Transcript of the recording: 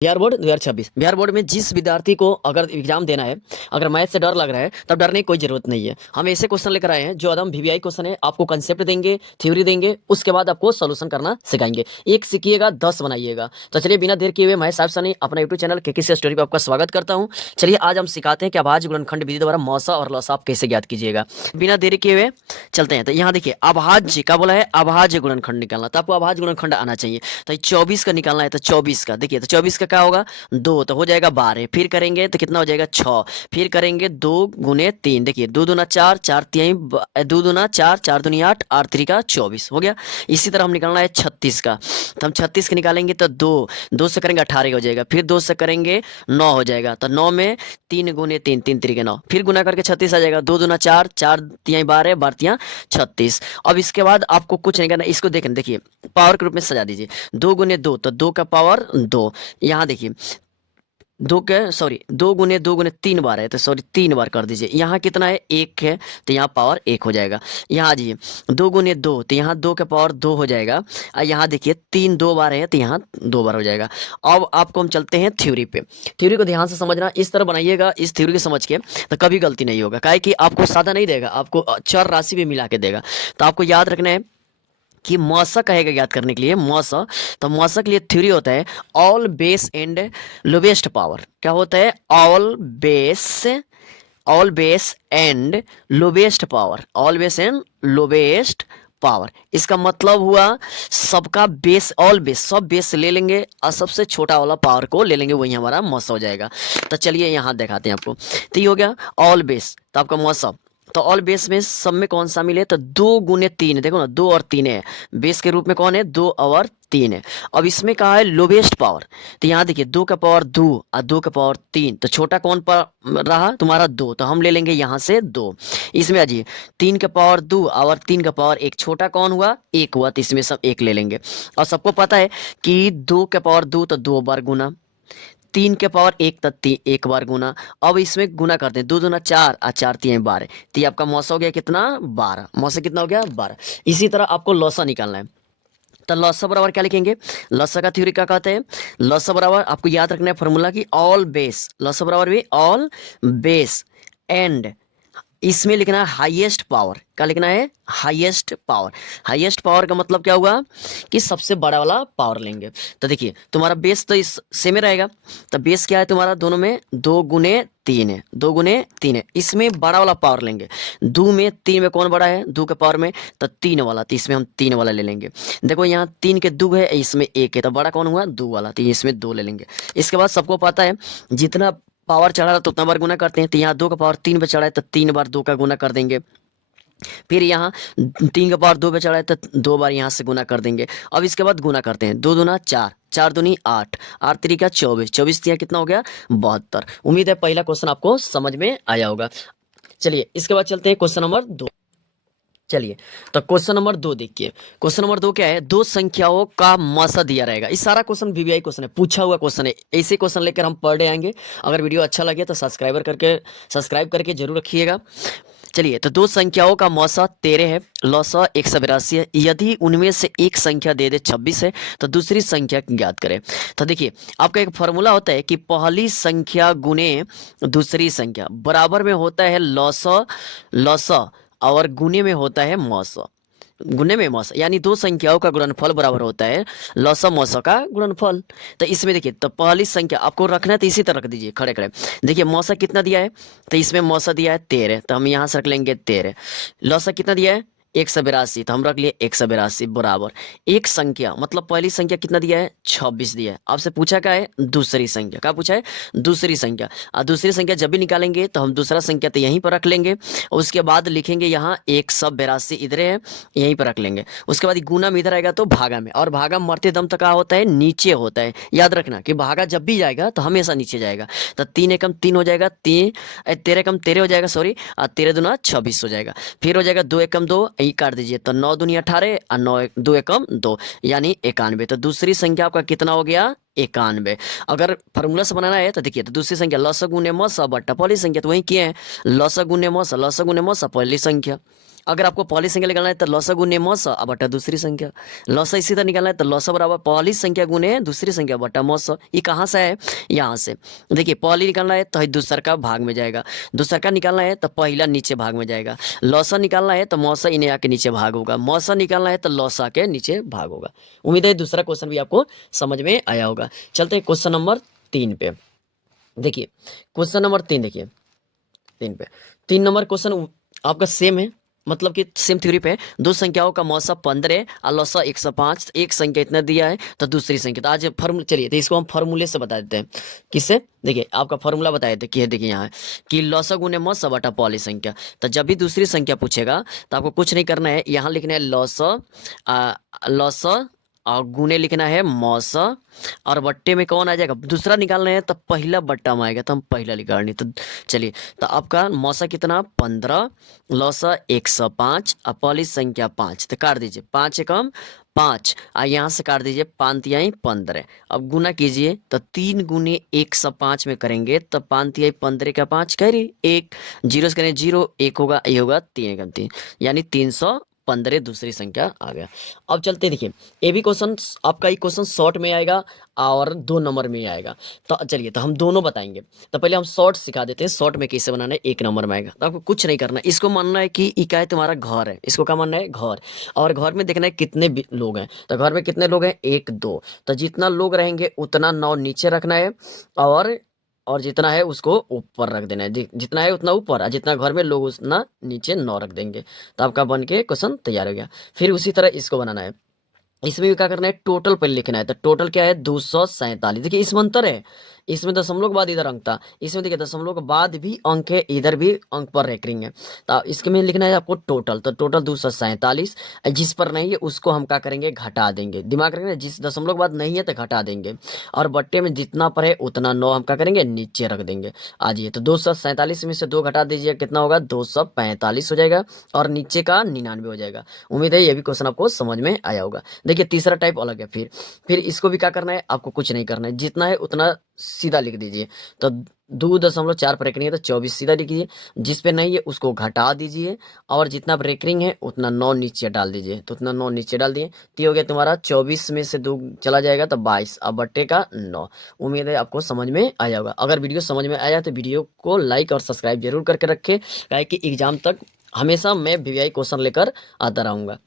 Bihar board 2026 Bihar board में जिस विद्यार्थी को अगर एग्जाम देना है, अगर मैथ से डर लग रहा है, तब डरने की कोई जरूरत नहीं है। हम ऐसे क्वेश्चन लेकर आए हैं जो एकदम वीवीआई क्वेश्चन है। आपको कंसेप्ट देंगे, थ्योरी देंगे, उसके बाद आपको सोल्यूशन करना सिखाएंगे। एक सीखिएगा 10 बनाइएगा। तो चलिए बिना देर किए हुए मैं साहब सनी अपना यूट्यूब चैनल केके स्टोरी पर आपका स्वागत करता हूँ। चलिए आज हम सिखाते हैं कि अभाज्य गुणनखंड विधि द्वारा मौसा और लौसा आप कैसे ज्ञात कीजिएगा। बिना देरी किए हुए चलते हैं। तो यहाँ देखिए अभाज्य क्या बोला है, अभाज्य गुणनखंड निकालना। तो आपको अभाज्य गुणनखंड आना चाहिए। तो 24 का निकालना है, तो 24 का देखिए, तो 24 का क्या होगा, 2 तो हो जाएगा 12। फिर करेंगे तो कितना हो जाएगा 6। फिर करेंगे 2 गुने 3, देखिए 2 दूना 4, 4 तीन 2 दूना 4, 4 दूनी 8, 8 3 का 24 हो गया। इसी तरह हम निकालना है 36 का। तो हम 36 का निकालेंगे तो 2 से करेंगे 18 हो जाएगा। फिर 2 से करेंगे 9 हो जाएगा। तो 9 में 3 गुने 3, 3 3 के 9। फिर गुना करके 36 आ जाएगा। 2 दूना 4, 4 तियाई 12, 12 तियां 36। अब इसके बाद आपको कुछ नहीं करना, इसको देखना, देखिए पावर के रूप में सजा दीजिए। 2 गुने 2 तो 2 का पावर 2। यहाँ देखिए 2 गुने 2 गुने 3 बार है, तो सॉरी 3 बार कर दीजिए। यहाँ कितना है, 1 है, तो यहाँ पावर 1 हो जाएगा। यहाँ आ जाइए 2 गुने 2, तो यहाँ 2 का पावर 2 हो जाएगा। और यहाँ देखिए 3 2 बार है, तो यहाँ 2 बार हो जाएगा। अब आपको हम चलते हैं थ्योरी पे। थ्योरी को ध्यान से समझना, इस तरह बनाइएगा, इस थ्योरी को समझ के, तो कभी गलती नहीं होगा। काहे कि आपको सादा नहीं देगा, आपको चर राशि भी मिला के देगा। तो आपको याद रखना है कि मौसा कहेगा ज्ञात करने के लिए मौसा। तो मौसा के लिए थ्योरी होता है all base and lowest power. क्या होता है, all base and lowest power, all base and lowest power. इसका मतलब हुआ सबका बेस, ऑल बेस, सब बेस ले लेंगे और सबसे छोटा वाला पावर को ले लेंगे, वही हमारा मौसा हो जाएगा। तो चलिए यहाँ दिखाते हैं आपको। तो ये हो गया ऑल बेस, तो आपका मौसा। तो ऑल बेस में सब में कौन शामिल है, तो 2 गुने 3, देखो ना 2 और 3 है। बेस के रूप में कौन है, 2 और 3 है। अब इसमें कहा है लोवेस्ट पावर। तो यहाँ देखिए 2 का पावर 2 और 2 का पावर 3, तो छोटा कौन पर रहा तुम्हारा 2, तो हम ले लेंगे यहाँ से 2। इसमें आजिए 3 का पावर 2 और 3 का पावर 1, छोटा कौन हुआ, 1 हुआ, तो इसमें सब 1 ले लेंगे। और सबको पता है कि 2 का पावर 2 तो 2 बार गुना, 3 के पावर 1 तो 1 बार गुना। अब इसमें गुना करते हैं, 2 दूना 4 और 4 3 12। तो ये आपका मौसा हो गया कितना, 12। मौसा कितना हो गया, 12। इसी तरह आपको लौसा निकालना है। तो लौसा बराबर क्या लिखेंगे, लौसा का थ्योरी क्या कहते हैं, लौसा बराबर आपको याद रखना है फॉर्मूला की ऑल बेस, लौसा बराबर भी ऑल बेस एंड, इसमें लिखना है हाईएस्ट पावर। क्या लिखना है, हाईएस्ट पावर। हाईएस्ट पावर का मतलब क्या हुआ कि सबसे बड़ा वाला पावर लेंगे। तो देखिए तुम्हारा बेस तो इस से में रहेगा। तो बेस क्या है तुम्हारा, दोनों में 2 गुने 3 है, 2 गुने 3 है। इसमें बड़ा वाला पावर लेंगे। 2 में 3 में कौन बड़ा है, 2 के पावर में, तो 3 वाला, तो इसमें हम 3 वाला ले लेंगे। देखो यहाँ 3 के 2 है, इसमें 1 है, तो बड़ा कौन हुआ, 2 वाला, तो इसमें 2 ले लेंगे। इसके बाद सबको पता है जितना पावर चढ़ा रहा तो उतना बार गुना करते हैं। तो यहाँ 2 का पावर 3 पे चढ़ा है, तो 3 बार 2 का गुना कर देंगे। फिर यहाँ 3 का पावर 2 पे चढ़ा है, तो 2 बार यहाँ से गुना कर देंगे। अब इसके बाद गुना करते हैं, 2 दूना 4, 4 दूनी 8, 8 3 का 24, 24 तिया कितना हो गया, 72। उम्मीद है पहला क्वेश्चन आपको समझ में आया होगा। चलिए इसके बाद चलते हैं क्वेश्चन नंबर 2। चलिए तो क्वेश्चन नंबर 2 देखिए। क्वेश्चन नंबर 2 क्या है, दो संख्याओं का मसा दिया रहेगा। इस सारा क्वेश्चन वीवीआई क्वेश्चन है, पूछा हुआ क्वेश्चन है। ऐसे क्वेश्चन लेकर हम पर डे आएंगे। अगर वीडियो अच्छा लगे तो सब्सक्राइब करके जरूर रखिएगा। चलिए तो दो संख्याओं का मौसा 13 है, लौसा 182 है। यदि उनमें से एक संख्या दे दे 26 है, तो दूसरी संख्या ज्ञात करें। तो देखिए आपका एक फॉर्मूला होता है कि पहली संख्या गुने दूसरी संख्या बराबर में होता है लौसा, लौसा और गुने में होता है मौसा। गुने में मौसा यानी दो संख्याओं का गुणनफल बराबर होता है लौसा मौसा का गुणनफल। तो इसमें देखिए तो पहली संख्या आपको रखना है, तो इसी तरह रख दीजिए खड़े खड़े। देखिए मौसा कितना दिया है, तो इसमें मौसा दिया है 13, तो हम यहाँ से रख लेंगे 13। लौसा कितना दिया है 182, तो हम रख लिए 182 बराबर एक संख्या, मतलब पहली संख्या कितना दिया है 26 दिया है। आपसे पूछा क्या है, दूसरी संख्या। क्या पूछा है, दूसरी संख्या। और दूसरी संख्या जब भी निकालेंगे तो हम दूसरा संख्या तो यहीं पर रख लेंगे, और उसके बाद लिखेंगे यहाँ 182 इधर है, यहीं पर रख लेंगे। उसके बाद गुना में इधर आएगा तो भागा में, और भागा मरते दम तक क्या होता है, नीचे होता है। याद रखना कि भागा जब भी जाएगा तो हमेशा नीचे जाएगा। तो 3 एकम 3 हो जाएगा, 13 एकम 13 हो जाएगा, सॉरी, और 13 दूना 26 हो जाएगा। फिर हो जाएगा 2 एकम 2, यही काट दीजिए, तो 9 दूनी 18 और 2 एकम 2 यानी 91। तो दूसरी संख्या आपका कितना हो गया, 91। अगर फार्मूला से बनाना है तो देखिए तो दूसरी संख्या लसा गुने मसा बट्टा पहली संख्या, तो वही किए हैं लसा गुने मसा, लसा गुने मसा पहली संख्या। अगर आपको पहली संख्या निकालना है तो लॉसा गुने मौसा अब बटा दूसरी संख्या, लॉसा इसी तरह निकालना है तो लॉसा बराबर पहली संख्या गुने दूसरी संख्या बटा मौसा। ये कहाँ से है, यहाँ से। देखिए पहली निकालना है तो दूसर का भाग में जाएगा, दूसर का निकालना है तो पहला नीचे भाग में जाएगा, लौसा निकालना है तो मौसा इन्हें आके नीचे भाग होगा, मौसा निकालना है तो लौसा के नीचे भाग होगा। उम्मीद है दूसरा क्वेश्चन भी आपको समझ में आया होगा। चलते हैं क्वेश्चन नंबर 3 पे। देखिए क्वेश्चन नंबर 3 देखिए 3 पे 3 नंबर क्वेश्चन आपका सेम है, मतलब कि सेम थ्योरी पे है। दो संख्याओं का मौसा 15 और लौसा 105, एक संख्या इतना दिया है तो दूसरी संख्या, तो आज फॉर्मूला चलिए तो इसको हम फॉर्मूले से बता देते हैं। किससे, देखिए आपका फॉर्मूला बता देते कि देखिए यहाँ है कि लौसा गुने मौसा बटा पहली संख्या। तो जब भी दूसरी संख्या पूछेगा तो आपको कुछ नहीं करना है, यहाँ लिखना है लौसा और गुने लिखना है मौसा, और बट्टे में कौन आ जाएगा, दूसरा निकालना है तो पहला बट्टा में आएगा तो हम पहला निकाल नहीं। तो चलिए तो आपका मौसा कितना 15, लौसा 105 और पहली संख्या 5, तो काट दीजिए 5 एकम 5 और यहाँ से काट दीजिए 5 तिहाई 15। अब गुना कीजिए तो 3 गुने 105 में करेंगे तो 5 तिहाई 15 का 5 करिए 1, जीरो से करें 0, 1 होगा, ये होगा 3 एकम 3 यानी 315 दूसरी संख्या आ गया। अब चलते देखिए ये भी क्वेश्चन आपका, ये क्वेश्चन शॉर्ट में आएगा और 2 नंबर में आएगा। तो चलिए तो हम दोनों बताएंगे। तो पहले हम शॉर्ट सिखा देते हैं, शॉर्ट में कैसे बनाना है, 1 नंबर में आएगा। तो आपको कुछ नहीं करना, इसको मानना है कि क्या है तुम्हारा घर है, इसको क्या मानना है घर, और घर में देखना है कितने लोग हैं। तो घर में कितने लोग हैं 1 2, तो जितना लोग रहेंगे उतना 9 नीचे रखना है और जितना है उसको ऊपर रख देना है, जितना है उतना ऊपर और जितना घर में लोग उतना नीचे 9 रख देंगे। तो आपका बन के क्वेश्चन तैयार हो गया। फिर उसी तरह इसको बनाना है, इसमें भी क्या करना है टोटल पर लिखना है। तो टोटल क्या है 247। देखिए इसमें अंतर है, इसमें दशमलव के बाद इधर अंक था, इसमें देखिए दशमलव के बाद भी अंक है, इधर भी अंक पर रेकरिंग है। तो इसके में लिखना है आपको टोटल, तो टोटल 247। जिस पर नहीं है उसको हम क्या करेंगे घटा देंगे, दिमाग रखेंगे, जिस दशमलव के बाद नहीं है तो घटा देंगे, और बट्टे में जितना पर है उतना 9 हम क्या करेंगे नीचे रख देंगे। आज ये तो 247 में से 2 घटा दीजिए कितना होगा 245 हो जाएगा, और नीचे का 99 हो जाएगा। उम्मीद है ये भी क्वेश्चन आपको समझ में आया होगा। देखिए तीसरा टाइप अलग है। फिर इसको भी क्या करना है, आपको कुछ नहीं करना है, जितना है उतना सीधा लिख दीजिए। तो 2.4 पर रेकरिंग है तो 24 सीधा लिखिए, जिस पे नहीं है उसको घटा दीजिए, और जितना रेकरिंग है उतना 9 नीचे डाल दीजिए। तो उतना 9 नीचे डाल दिए तो ये हो गया तुम्हारा 24 में से 2 चला जाएगा तो 22, अब बट्टे का 9। उम्मीद है आपको समझ में आया होगा। अगर वीडियो समझ में आया तो वीडियो को लाइक और सब्सक्राइब जरूर करके रखें, क्या है कि एग्जाम तक हमेशा मैं वीवीआई क्वेश्चन लेकर आता रहूँगा।